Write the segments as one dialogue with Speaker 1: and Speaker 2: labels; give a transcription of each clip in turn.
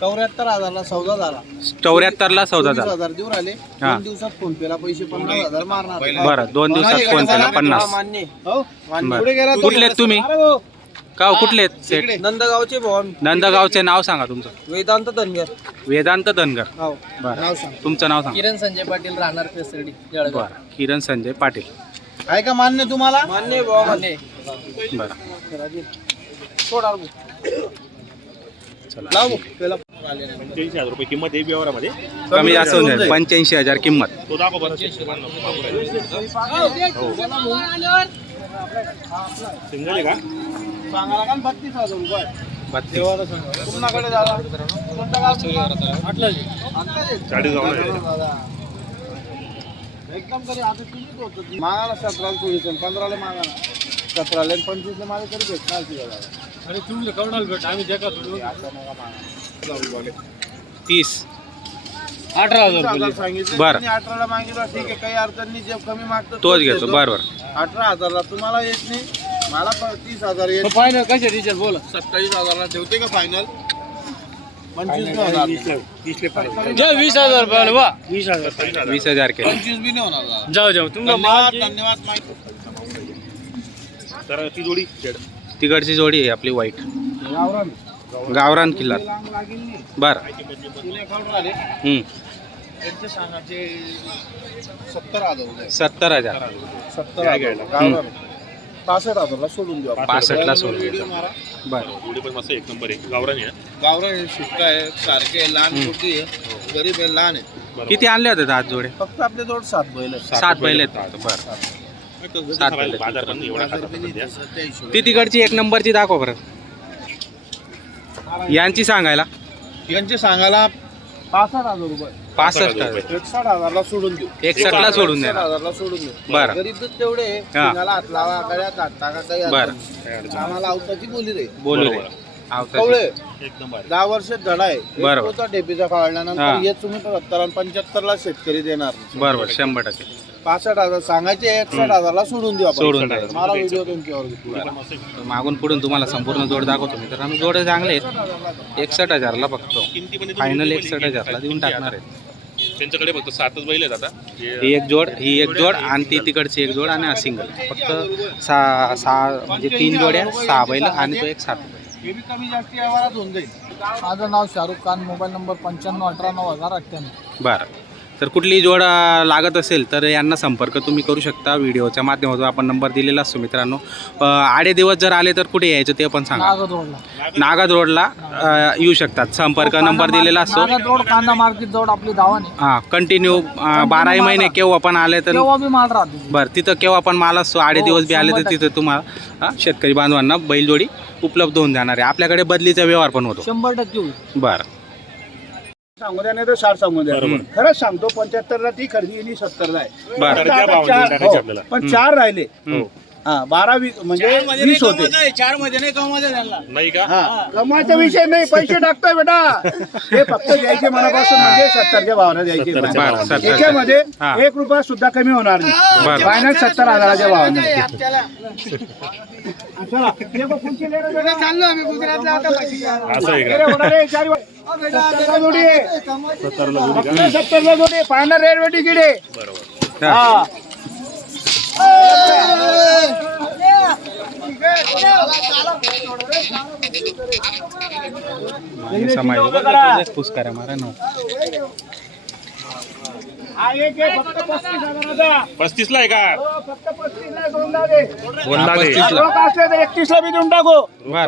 Speaker 1: चौऱ्याहत्तर हजारला सौदा झाला.
Speaker 2: चौऱ्याहत्तरला चौदा
Speaker 1: चोवीस
Speaker 2: झाला.
Speaker 1: हजार देऊ राहिले
Speaker 2: हा.
Speaker 1: दोन दिवसात फोन पेला पैसे पन्नास हजार मारणार.
Speaker 2: बरं दोन दिवसात फोन केला पन्नास.
Speaker 1: मान्य. हो. मान्य.
Speaker 2: बरं.
Speaker 1: पुढे गेला तो.
Speaker 2: कुठले आहेत तुम्ही?
Speaker 1: अरे भाऊ,
Speaker 2: का हो, कुठले आहेत.
Speaker 1: नंदगावचे
Speaker 2: नंदगावचे नाव सांगा तुमचं.
Speaker 1: वेदांत धनगर.
Speaker 2: वेदांत धनगर.
Speaker 1: हो.
Speaker 2: बरं.
Speaker 1: नाव सांग.
Speaker 2: तुमचं नाव सांगा.
Speaker 3: किरण संजय पाटील राहणार पेसर्डी
Speaker 2: बरं. किरण संजय पाटील.
Speaker 1: आहे का मान्य तुम्हाला? मान्य भाऊ मान्य
Speaker 2: बरं.
Speaker 1: सोडा भाऊ.
Speaker 4: पंच्याऐंशी हजार रुपये किंमत आहे व्यवहारामध्ये.
Speaker 2: कमी जास्त होऊन जाईल. पंच्याऐंशी हजार किंमत.
Speaker 4: तो दाखव बरं सिंगल आहे का?
Speaker 1: सांगायला का बत्तीस. गाव? एकदम कधी आता तुम्हीच होतं. मागायला सतराला सोडीचं पंधराला मागायला. सतराला पंचवीसला मला तरी भेटणार असं नका मागा.
Speaker 2: तीस.
Speaker 1: अठरा हजार सांगितलं
Speaker 2: बरं.
Speaker 1: त्यांनी अठराला मागितलं ठीक आहे काही अडचणी जे कमी मागतो
Speaker 2: तोच घेतो बरं बरं.
Speaker 1: अठरा हजारला तुम्हाला येत नाही मला पण तीस हजार येत
Speaker 3: फायनल कशा टीचर बोल?
Speaker 1: सत्तावीस हजारला ठेवते का फायनल पंचवीस
Speaker 3: जा वीस हजार रुपये वा.
Speaker 4: वीस हजार.
Speaker 2: वीस हजार केलं.
Speaker 1: पंचवीस बी नाही होणार दादा.
Speaker 3: जाऊ जाऊ.
Speaker 1: धन्यवाद धन्यवाद माहिती.
Speaker 4: तर ती जोडी.
Speaker 2: तिकडची जोडी आहे आपली वाईट.
Speaker 1: गावरान
Speaker 2: गावरान किल्ला.
Speaker 1: लांब लागेल नाही
Speaker 2: बरं
Speaker 1: सत्तर हजार. रुपये.
Speaker 2: सत्तर हजार.
Speaker 1: सत्तर हजार गावरान. पासष्ट हजारला सोडून देऊ आपण.
Speaker 2: पासष्टला सोडून बरं.
Speaker 4: जोडी पण मस्त एक नंबर आहे. गावरानी आहे
Speaker 1: गावरान आहे सुट्टा आहे सारखे आहे लहान. मोठी आहे गरीब आहे लहान आहे.
Speaker 2: किती आणले होते आज जोडे?
Speaker 1: फक्त आपले जवळ सात बैल आहेत.
Speaker 2: सात बैल आहेत. बरं. सात.
Speaker 4: बाजार पण एवढा खातात सध्या.
Speaker 2: ती तिकडची एक नंबरची दाखव बरं यांची सांगायला
Speaker 1: यांचे सांगायला पासष्ट हजार रुपये
Speaker 2: पासष्ट
Speaker 4: रुपये.
Speaker 1: एकसठ हजारला सोडून देऊ
Speaker 2: एकसष्टला सोडून
Speaker 1: हजारला सोडून देऊ
Speaker 2: बरं.
Speaker 1: गरीब दूध तेवढे. शिंगाला हात लावा गळ्यात हात टाका काही
Speaker 2: बरं.
Speaker 1: अडचण नाही. आम्हाला अवताची बोली रे
Speaker 2: बोलू रे
Speaker 4: बरोबर.
Speaker 1: कवळे.
Speaker 4: आहे.
Speaker 1: दहा वर्ष धडा आहे.
Speaker 2: बरोबर.
Speaker 1: डेपीचा
Speaker 2: हा.
Speaker 1: काढल्यानंतर हे तुम्ही सत्तर आणि पंच्याहत्तर ला शेतकरी देणार.
Speaker 2: बरोबर शंभर टक्के.
Speaker 1: पासष्ट हजार सांगायचे एकसष्ट हजारला सोडून देऊ आपण.
Speaker 2: सोडून.
Speaker 1: मला व्हिडिओ तुमच्यावर घेतला.
Speaker 4: आहे.
Speaker 2: मागून पुढून तुम्हाला संपूर्ण जोड दाखवतो मी. तर आम्ही जोड चांगले आहेत. एकसष्ट हजारला
Speaker 4: पण
Speaker 2: फायनल एकसष्ट हजारला देऊन टाकणार आहेत.
Speaker 4: त्यांच्याकडे फक्त सातच बैल आहेत आता.
Speaker 2: ही एक जोड ही एक जोड आणि ती तिकडची एक जोड आणि हा सिंगल फक्त सहा सहा म्हणजे तीन जोड्या सहा बैल आणि तो एक सात बैल.
Speaker 1: हे बी कमी जास्ती व्यवहारात होऊन जाईल.
Speaker 3: माझं नाव शाहरुख खान मोबाईल नंबर पंच्याण्णव अठरा नऊ हजार अठ्ठ्याण्णव.
Speaker 2: बरं. तर कुठलीही जोड लागत असेल तर यांना संपर्क तुम्ही करू शकता. व्हिडिओच्या माध्यमातून आपण नंबर दिलेला असतो मित्रांनो. आडे दिवस जर आले तर कुठे यायचं ते पण सांगा.
Speaker 3: नागद रोडला.
Speaker 2: येऊ शकतात. संपर्क नंबर दिलेला असतो.
Speaker 3: नागद रोड कांदा मार्केट जवळ आपली धावाने
Speaker 2: हां कंटिन्यू बाराही महिने केव्हा पण आले तर
Speaker 3: माल राहतो.
Speaker 2: बरं तिथं केव्हा पण माल असतो. आडे
Speaker 3: हो,
Speaker 2: दिवस बी आले तर तिथं तुम्हाला हा, शेतकरी बांधवांना बैलजोडी उपलब्ध होऊन जाणार आहे. आपल्याकडे बदलीचा व्यवहार पण होतो.
Speaker 3: शंभर टक्के
Speaker 2: बरं.
Speaker 1: सांगू द्या नाही तर साठ सांगू द्या
Speaker 4: बरोबर.
Speaker 1: खरंच सांगतो पंच्याहत्तर ला ती खरेदी आणि सत्तर ला आहे हो. पण चार राहिले
Speaker 2: हम्म.
Speaker 1: हा बारा वीस म्हणजे वीस होते.
Speaker 3: चारमध्ये नाही कमवायचं त्यांना.
Speaker 4: नाही का?
Speaker 1: हा. कमवायचा विषय नाही पैसे टाकतोय बेटा. हे फक्त द्यायचे मनापासून म्हणजे सत्तरच्या भावाने द्यायचे
Speaker 4: सत्तरच्या
Speaker 2: बरं, सत्तर.
Speaker 1: याच्यामध्ये
Speaker 2: हा.
Speaker 1: एक रुपया सुद्धा कमी होणार नाही.
Speaker 2: बरं.
Speaker 1: फायनल सत्तर हजाराच्या भावाने. चला, ये बघ, पुढची लेकरं बघा.
Speaker 4: असं आहे
Speaker 1: अरे
Speaker 4: का?
Speaker 1: वडा रे, चारी वा- सत्तरला जोडी आहे. फक्त सत्तरला जोडी आहे. फायनल रेट वेटी किडे
Speaker 4: बरोबर.
Speaker 1: हा.
Speaker 2: समाज पुष्कार मारा ना
Speaker 1: हा पस्तीस
Speaker 4: ला आहे का
Speaker 1: हो,
Speaker 4: ते.
Speaker 1: एकतीस ला बी देऊन टाकू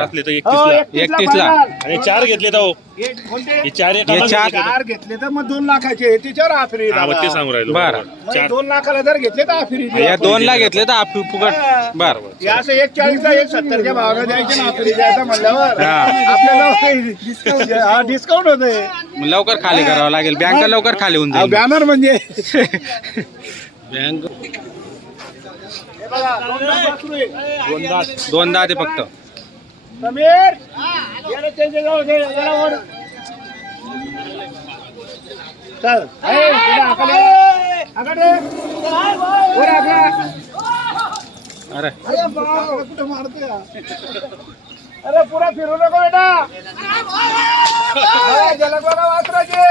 Speaker 4: असले तर
Speaker 1: हो,
Speaker 4: एकतीस ला
Speaker 2: 31 ला.
Speaker 4: आणि चार घेतले तर
Speaker 1: कोणते?
Speaker 4: हे चार
Speaker 2: हे
Speaker 4: घेतले तर-
Speaker 1: चार. घेतले तर मग दोन लाखाचे तिच्यावर आफरी
Speaker 4: हा मग ते सांगू राहिलो.
Speaker 2: बरं.
Speaker 4: बरोबर. चार.
Speaker 1: दोन लाखाला जर घेतले तर आफरी
Speaker 2: या दोन ला घेतले तर आप फुकट. बर.
Speaker 1: या असं एक चाळीसला एक सत्तरच्या द्यायचे ना आफरी द्यायचं म्हणल्यावर
Speaker 2: हा.
Speaker 1: आपल्याला हा डिस्काउंट होतोय.
Speaker 2: लवकर खाली करावं लागेल. बँक लवकर खाली होऊन जाईल.
Speaker 1: बॅनर म्हणजे
Speaker 2: बँक.
Speaker 1: हे
Speaker 4: दोनदा
Speaker 2: ते फक्त.
Speaker 1: समीर याला त्यांच्या जवळ दे, याला वर. चल आहे, हाकाले. हाकाले. वर हाका.
Speaker 2: अरे
Speaker 1: अरे बाप, कुठं मारतोय? अरे पुरा फिरू नको बेटा जलद बघा वासराचे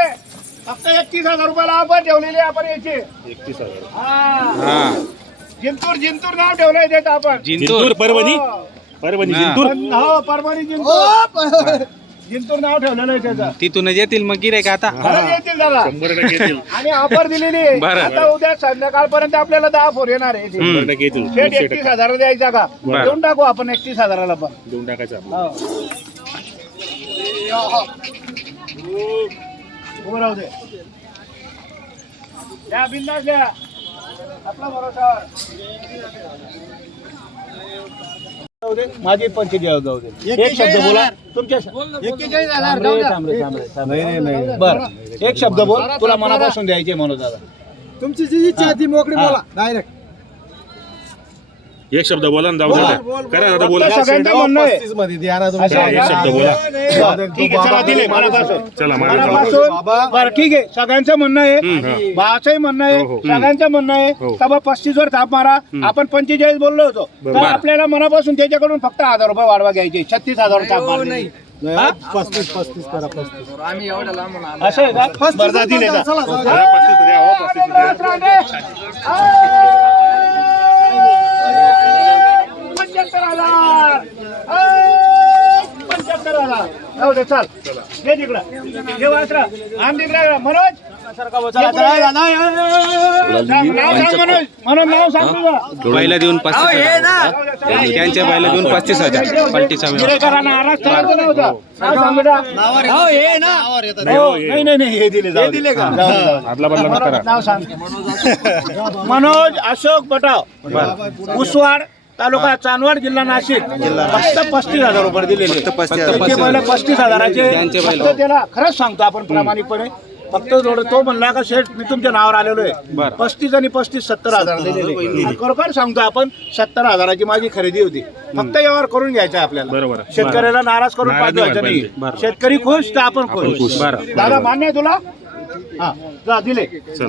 Speaker 1: फक्त एकतीस हजार रुपयाला आपण ठेवलेली आपण याची
Speaker 4: एकतीस हजार
Speaker 1: हा
Speaker 2: हा
Speaker 1: जिंतूर जिंतूर नाव ठेवलंय त्याचं आपण
Speaker 2: जिंतूर
Speaker 4: जिंतूर परभणी
Speaker 1: हो.
Speaker 4: परभणी
Speaker 2: हा.
Speaker 4: जिंतूर
Speaker 1: पण- हो परभणी जिंतूर जिंतूर नाव ठेवलेलं आहे त्याचं
Speaker 2: तिथूनच येतील मग गिरे का आता
Speaker 1: येतील त्याला
Speaker 4: शंभर टक्के येतील
Speaker 1: आणि ऑफर दिलेली आहे.
Speaker 2: बरं.
Speaker 1: आता उद्या संध्याकाळपर्यंत आपल्याला दहा फोर येणार आहे
Speaker 2: हम्म.
Speaker 4: शंभर टक्के येतील
Speaker 1: शेट
Speaker 4: दोनशे
Speaker 1: एकतीस
Speaker 4: टक्के
Speaker 1: हजार द्यायचा का
Speaker 2: बरं.
Speaker 1: देऊन टाकू आपण एकतीस हजाराला पण
Speaker 4: देऊन टाकायचं आपलं.
Speaker 1: हो. उभं राहू दे द्या बिंदास द्या आपला भरोसा जाऊ दे माझी पंचवीस द्या जाऊ दे. एक शब्द बोला. तुमच्या बर एक शब्द बोल. तुला मनापासून द्यायचे म्हणून दादा.
Speaker 3: तुमची जी इच्छा आहे ती मोकळी बोला डायरेक्ट
Speaker 4: एक शब्द बोला ना जाऊ द्या. करा आता बोला
Speaker 1: सगळ्यांचं म्हणणं आहे.
Speaker 3: मध्ये द्या ना
Speaker 1: असं आहे
Speaker 4: एक
Speaker 1: का?
Speaker 4: शब्द बोला.
Speaker 1: ठीक आहे चला दिले मनापासून
Speaker 4: चला माझ्या
Speaker 1: मनापासून बरं ठीक आहे. सगळ्यांचं म्हणणं आहे. भावाचंही म्हणणं आहे.
Speaker 4: हो, हो.
Speaker 1: सगळ्यांचं म्हणणं आहे.
Speaker 4: हो.
Speaker 1: का पस्तीस वर थाप मारा. आपण पंचेचाळीस बोललो होतो. तर
Speaker 2: बरं.
Speaker 1: आपल्याला मनापासून त्याच्याकडून फक्त हजार रुपये वाढवा घ्यायचे. छत्तीस हजार थाप मारले
Speaker 3: पस्तीस पस्तीस करा पस्तीस.
Speaker 1: असं आहे का? बरं, जा, दिले जा.
Speaker 3: चला, जाऊ द्या.
Speaker 4: जरा पस्तीस द्या, हो, पस्तीस द्या.
Speaker 1: पंच्याहत्तर हजार पंच्याहत्तर हजार जाऊ दे चल. घे तिकडं. घे वासरा. आण तिकडं मनोज? नाव सांग मनोज. मनोज नाव सांग तुझं.
Speaker 2: बैला देऊन पस्तीस हजार. त्यांच्या बैला देऊन पस्तीस हजार. पलटीचा व्यवहार.
Speaker 1: गिरेकरांना आरास करायचं नव्हतं. नाव सांग बेटा. हो, नाही नाही नाही. हे दिले जाऊ दे. जाऊ दे, जाऊ दे.
Speaker 4: आदला बदला नका करा.
Speaker 1: नाव सांग. मनोज अशोक बटाव उसवाड तालुका चांदवड जिल्हा नाशिक. फक्त पस्तीस हजार रुपये दिलेले.
Speaker 2: पस्तीस
Speaker 1: हजाराचे. फक्त त्याला खरंच सांगतो आपण प्रामाणिकपणे. फक्त तो म्हणला का शेठ मी तुमच्या नावावर आलेलो आहे. पस्तीस आणि पस्तीस सत्तर हजार दिलेले. खरोखर सांगतो आपण सत्तर हजाराची माझी खरेदी होती. फक्त यावर करून घ्यायचं आपल्याला.
Speaker 4: बरोबर.
Speaker 1: शेतकऱ्याला नाराज करून पाठवायचं
Speaker 4: नाही.
Speaker 1: शेतकरी खुश तर आपण खुश. दादा मान्य आहे तुला? हा जा दिले.
Speaker 4: चला.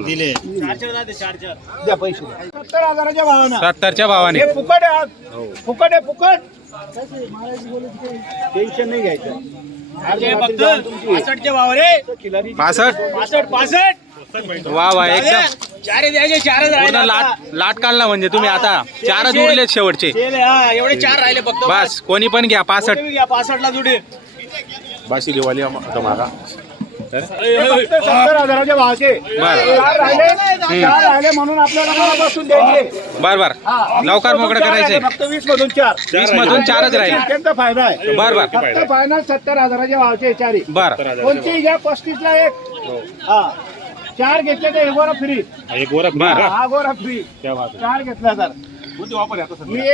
Speaker 1: द्या पैसे सत्तर हजाराच्या भावानं.
Speaker 2: सत्तरच्या भावाने.
Speaker 1: हे फुकट आहे आज. फुकट आहे फुकट. टेन्शन नाही घ्यायचं. आज रात्री जाऊन तुमची. खिलारी-
Speaker 2: पासष्ट? वा वा एकदम. पूर्ण लाट लाट काढला म्हणजे तुम्ही आता. चारच उरले शेवटचे.
Speaker 1: एवढे चार राहिले फक्त.
Speaker 2: बस कोणी पण घ्या पासष्ट.
Speaker 1: पासष्टला जुडे
Speaker 4: बाशी दिवाळी आम-
Speaker 1: सत्तर भावाचे. चार राहिले चार राहिले म्हणून आपल्याला मनापासून द्यायचे.
Speaker 2: बर बर.
Speaker 1: हा,
Speaker 2: लवकर
Speaker 1: वीस मधून
Speaker 2: मोकळं
Speaker 1: चार राहिले, फक्त वीस मधून चार.
Speaker 2: वीस मधून चारच राहिले.
Speaker 1: अत्यंत फायदा आहे.
Speaker 2: बर बर.
Speaker 1: फक्त फायनल सत्तर हजाराच्या भावाचे चारी
Speaker 2: बर.
Speaker 1: कोणती? घ्या पस्तीस ला एक. हा. चार घेतले तर एक गोरा फ्री
Speaker 4: एक गोरा
Speaker 2: बरं.
Speaker 1: हा गोरा फ्री
Speaker 4: क्या बात आहे.
Speaker 1: चार घेतला तर? मी